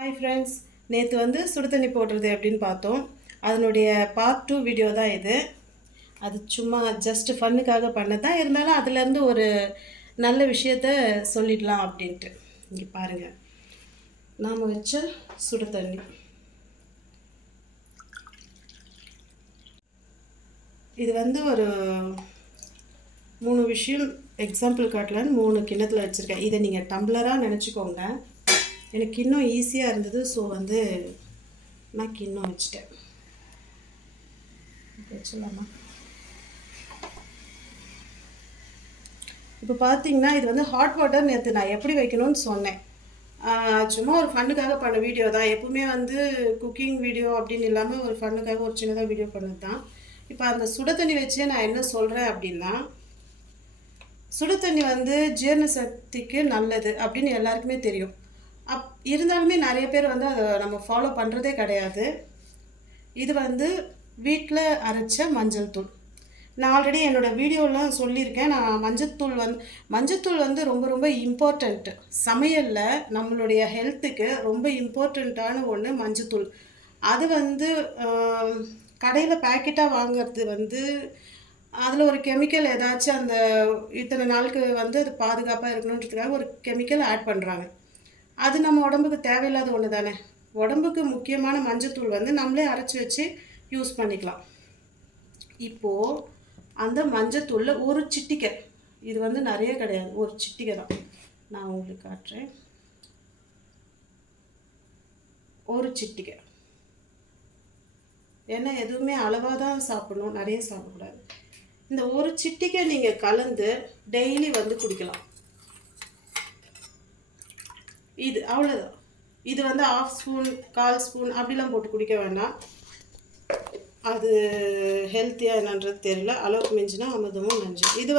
Hi friends, நேற்று சுடு தண்ணி போடுறது எப்படின்னு பார்த்தோம். அதனுடைய பார்ட் 2 வீடியோ தான் இது. அது சும்மா ஜஸ்ட் ஃபன்னுக்காக பண்ணது தான். இருந்தாலும் அதுலேருந்து ஒரு நல்ல விஷயத்த சொல்லிடலாம் அப்படின்ட்டு. இங்கே பாருங்கள், நாம் வச்ச சுடு தண்ணி. இது ஒரு 3 விஷயம் எக்ஸாம்பிள் காட்டலான்னு 3 கிண்ணத்தில் வச்சுருக்கேன். இதை நீங்கள் டம்ளராக நினச்சிக்கோங்க. எனக்கு இன்னும் ஈஸியாக இருந்தது. ஸோ நான் கிண்ணம் வச்சுட்டேன். வச்சிடலாமா? இப்போ பார்த்தீங்கன்னா இது ஹாட் வாட்டர். நேற்று நான் எப்படி வைக்கணும்னு சொன்னேன். சும்மா ஒரு ஃபன்னுக்காக பண்ண வீடியோ தான். எப்பவுமே குக்கிங் வீடியோ அப்படின்னு இல்லாமல் ஒரு ஃபன்னுக்காக ஒரு சின்னதாக வீடியோ பண்ணது தான். இப்போ அந்த சுடு தண்ணி வச்சே நான் என்ன சொல்கிறேன் அப்படின்னா, சுடு தண்ணி ஜீரண சக்திக்கு நல்லது அப்படின்னு எல்லாருக்குமே தெரியும். இருந்தாலுமே நிறைய பேர் அதை நம்ம ஃபாலோ பண்ணுறதே கிடையாது. இது வீட்டில் அரைச்ச மஞ்சள் தூள். நான் ஆல்ரெடி என்னோடய வீடியோலாம் சொல்லியிருக்கேன். நான் மஞ்சத்தூள் ரொம்ப ரொம்ப இம்பார்ட்டண்ட்டு. சமையலில் நம்மளுடைய ஹெல்த்துக்கு ரொம்ப இம்பார்ட்டண்ட்டான ஒன்று மஞ்சத்தூள். அது கடையில் பேக்கெட்டாக வாங்கிறது அதில் ஒரு கெமிக்கல் ஏதாச்சும் அந்த இத்தனை நாளுக்கு அது பாதுகாப்பாக இருக்கணுன்றதுக்காக ஒரு கெமிக்கல் ஆட் பண்ணுறாங்க. அது நம்ம உடம்புக்கு தேவையில்லாத ஒன்று தானே. உடம்புக்கு முக்கியமான மஞ்சத்தூள் நம்மளே அரைச்சி வச்சு யூஸ் பண்ணிக்கலாம். இப்போது அந்த மஞ்சத்தூளில் ஒரு சிட்டிக்கை, இது நிறைய கிடையாது, ஒரு சிட்டிக்கை தான். நான் உங்களுக்கு காட்டுறேன். ஒரு சிட்டிக்கை. ஏன்னா எதுவுமே அளவாக தான் சாப்பிடணும், நிறைய சாப்பிடக்கூடாது. இந்த ஒரு சிட்டிக்கை நீங்கள் கலந்து டெய்லி குடிக்கலாம். இது அவ்வளோதான். இது 1/2 ஸ்பூன் 1/4 ஸ்பூன் அப்படிலாம் போட்டு குடிக்க வேண்டாம். அது ஹெல்த்தியாக என்னன்றது தெரியல. அளவுக்கு மிஞ்சினா அமிர்தமும் நஞ்சு. இது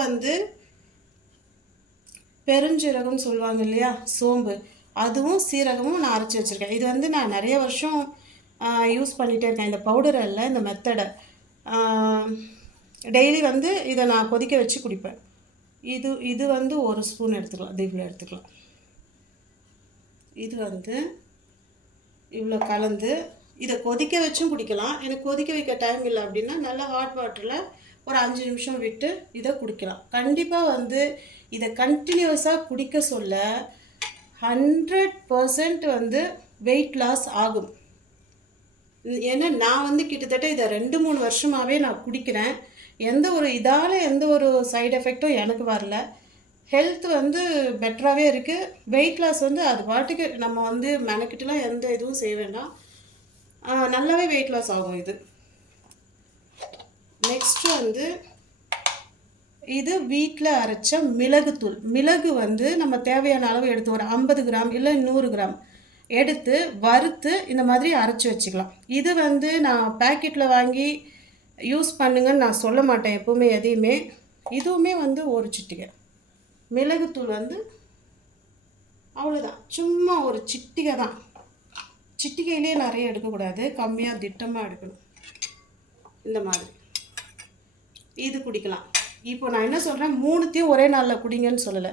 பெருஞ்சீரகம்னு சொல்லுவாங்க இல்லையா, சோம்பு. அதுவும் சீரகமும் நான் அரைச்சி வச்சுருக்கேன். இது நான் நிறைய வருஷம் யூஸ் பண்ணிகிட்டே இருக்கேன். இந்த பவுடரை இல்லை, இந்த மெத்தடை டெய்லி இதை நான் கொதிக்க வச்சு குடிப்பேன். இது 1 ஸ்பூன் எடுத்துக்கலாம், இவ்வளோ எடுத்துக்கலாம். இது இவ்வளோ கலந்து இதை கொதிக்க வச்சும் குடிக்கலாம். எனக்கு கொதிக்க வைக்க டைம் இல்லை அப்படின்னா நல்லா ஹாட் வாட்டரில் ஒரு 5 நிமிஷம் விட்டு இதை குடிக்கலாம். கண்டிப்பாக இதை கண்டினியூஸாக குடிக்க சொல்ல 100% வெயிட் லாஸ் ஆகும். ஏன்னா நான் கிட்டத்தட்ட இதை 2-3 வருஷமாகவே நான் குடிக்கிறேன். எந்த ஒரு சைடு எஃபெக்டும் எனக்கு வரல. ஹெல்த் பெட்டராகவே இருக்குது. வெயிட் லாஸ் அது பாட்டுக்கு நம்ம மெனக்கிட்டுலாம் எந்த இதுவும் செய்ய வேண்டாம். நல்லாவே வெயிட் லாஸ் ஆகும் இது. நெக்ஸ்ட்டு இது வீட்டில் அரைச்ச மிளகுத்தூள். மிளகு நம்ம தேவையான அளவு எடுத்து ஒரு 50 கிராம் இல்லை 100 கிராம் எடுத்து வறுத்து இந்த மாதிரி அரைச்சி வச்சுக்கலாம். இது நான் பேக்கெட்டில் வாங்கி யூஸ் பண்ணுங்கன்னு நான் சொல்ல மாட்டேன் எப்போவுமே எதையுமே. இதுவுமே ஒரு சிட்டிகை மிளகுத்தூள் அவ்வளோதான். சும்மா ஒரு சிட்டிகை தான். சிட்டிகையிலே நிறைய எடுக்கக்கூடாது, கம்மியாக திட்டமாக எடுக்கணும். இந்த மாதிரி இது குடிக்கலாம். இப்போ நான் என்ன சொல்கிறேன், 3த்தையும் ஒரே நாளில் குடிங்கன்னு சொல்லலை.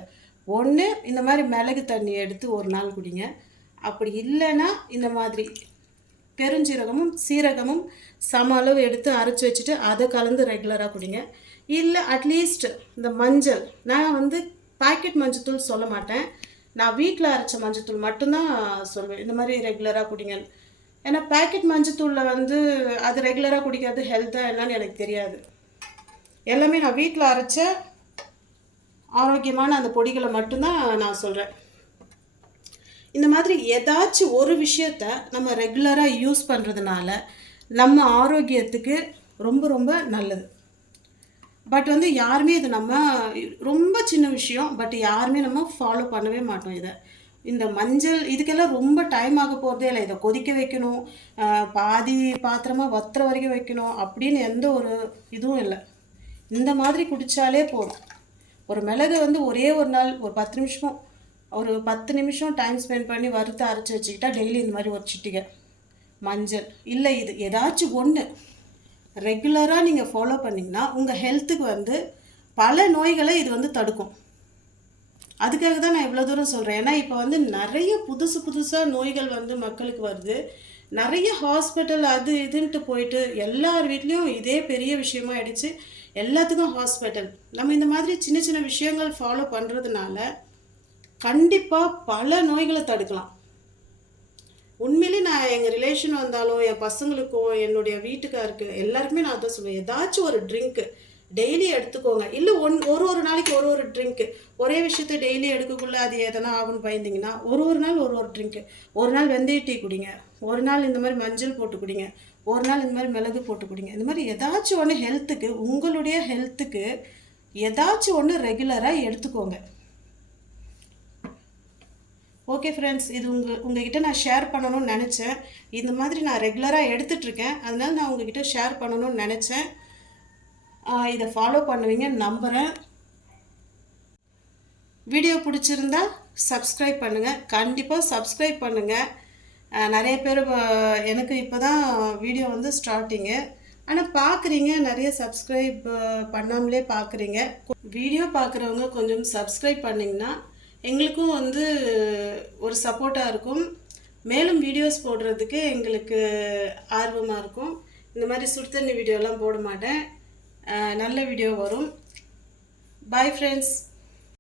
ஒன்று இந்த மாதிரி மிளகு தண்ணி எடுத்து ஒரு நாள் குடிங்க. அப்படி இல்லைன்னா இந்த மாதிரி பெருஞ்சீரகமும் சீரகமும் சம அளவு எடுத்து அரைச்சி வச்சுட்டு அதை கலந்து ரெகுலராக குடிங்க. இல்லை அட்லீஸ்ட் இந்த மஞ்சள், நான் பாக்கெட் மஞ்சத்தூள் சொல்ல மாட்டேன், நான் வீட்டில் அரைச்ச மஞ்சத்தூள் மட்டும்தான் சொல்வேன். இந்த மாதிரி ரெகுலராக குடிங்க. ஏன்னா பேக்கெட் மஞ்சத்தூளில் அது ரெகுலராக குடிக்கிறது ஹெல்த்தாக என்னன்னு எனக்கு தெரியாது. எல்லாமே நான் வீட்டில் அரைச்ச ஆரோக்கியமான அந்த பொடிகளை மட்டும்தான் நான் சொல்கிறேன். இந்த மாதிரி ஏதாச்சும் ஒரு விஷயத்த நம்ம ரெகுலராக யூஸ் பண்ணுறதுனால நம்ம ஆரோக்கியத்துக்கு ரொம்ப ரொம்ப நல்லது. பட் யாருமே இது நம்ம ரொம்ப சின்ன விஷயம், பட் யாருமே நம்ம ஃபாலோ பண்ணவே மாட்டோம். இந்த மஞ்சள் இதுக்கெல்லாம் ரொம்ப டைம் ஆக போகிறதே இல்லை. இதை கொதிக்க வைக்கணும், பாதி பாத்திரமாக வத்துற வரைக்கும் வைக்கணும் அப்படின்னு எந்த ஒரு இதுவும் இல்லை. இந்த மாதிரி குடித்தாலே போதும். ஒரு மிளகு ஒரே ஒரு நாள் ஒரு 10 நிமிஷம் டைம் ஸ்பெண்ட் பண்ணி வறுத்து அரைச்சி வச்சுக்கிட்டா டெய்லி இந்த மாதிரி ஒரு சிட்டிகை மஞ்சள் இல்லை, இது ஏதாச்சும் ஒன்று ரெகுலராக நீங்கள் ஃபாலோ பண்ணிங்கன்னா உங்கள் ஹெல்த்துக்கு பல நோய்களை இது தடுக்கும். அதுக்காக தான் நான் இவ்வளோ தூரம் சொல்கிறேன். ஏன்னா இப்போ வந்து நிறைய புதுசாக நோய்கள் வந்து மக்களுக்கு வருது. நிறைய ஹாஸ்பிட்டல் அது இதுன்ட்டு போயிட்டு எல்லார் வீட்லேயும் இதே பெரிய விஷயமா ஆயிடுச்சு. எல்லாத்துக்கும் ஹாஸ்பிட்டல். நம்ம இந்த மாதிரி சின்ன சின்ன விஷயங்கள் ஃபாலோ பண்ணுறதுனால கண்டிப்பாக பல நோய்களை தடுக்கலாம். உண்மையிலே நான் எங்கள் ரிலேஷன் வந்தாலும் என் பசங்களுக்கோ என்னுடைய வீட்டுக்காருக்கு எல்லாருக்குமே நான் அதான் சொல்லுவேன், ஏதாச்சும் ஒரு ட்ரிங்க்கு டெய்லி எடுத்துக்கோங்க. இல்லை ஒரு நாளைக்கு ஒரு ட்ரிங்க்கு. ஒரே விஷயத்த டெய்லி எடுக்கக்குள்ள அது எதனா ஆகும்னு பயந்தீங்கன்னா ஒரு நாள் ஒரு ட்ரிங்க்கு. ஒரு நாள் வெந்தய டீ குடிங்க, ஒரு நாள் இந்த மாதிரி மஞ்சள் போட்டு குடிங்க, ஒரு நாள் இந்த மாதிரி மிளகு போட்டு குடிங்க. இந்த மாதிரி ஏதாச்சும் ஒன்று ஹெல்த்துக்கு, உங்களுடைய ஹெல்த்துக்கு ஏதாச்சும் ஒன்று ரெகுலராக எடுத்துக்கோங்க. ஓகே ஃப்ரெண்ட்ஸ், இது உங்ககிட்ட நான் ஷேர் பண்ணணும்னு நினச்சேன். இந்த மாதிரி நான் ரெகுலராக எடுத்துகிட்ருக்கேன், அதனால நான் உங்ககிட்ட ஷேர் பண்ணணும்னு நினச்சேன். இதை ஃபாலோ பண்ணுவீங்கன்னு நம்புகிறேன். வீடியோ பிடிச்சிருந்தா சப்ஸ்கிரைப் பண்ணுங்கள், கண்டிப்பாக சப்ஸ்கிரைப் பண்ணுங்கள். நிறைய பேர் எனக்கு இப்போ தான் வீடியோ வந்து ஸ்டார்டிங்கு, ஆனால் பார்க்குறீங்க, நிறைய சப்ஸ்கிரைப் பண்ணாமலே பார்க்குறீங்க. வீடியோ பார்க்குறவங்க கொஞ்சம் சப்ஸ்கிரைப் பண்ணிங்கன்னா எங்களுக்கும் வந்து ஒரு சப்போர்ட்டாக இருக்கும். மேலும் வீடியோஸ் போடுறதுக்கு எங்களுக்கு ஆர்வமாக இருக்கும். இந்த மாதிரி சுடுதண்ணி வீடியோலாம் போட மாட்டேன், நல்ல வீடியோ வரும். Bye friends.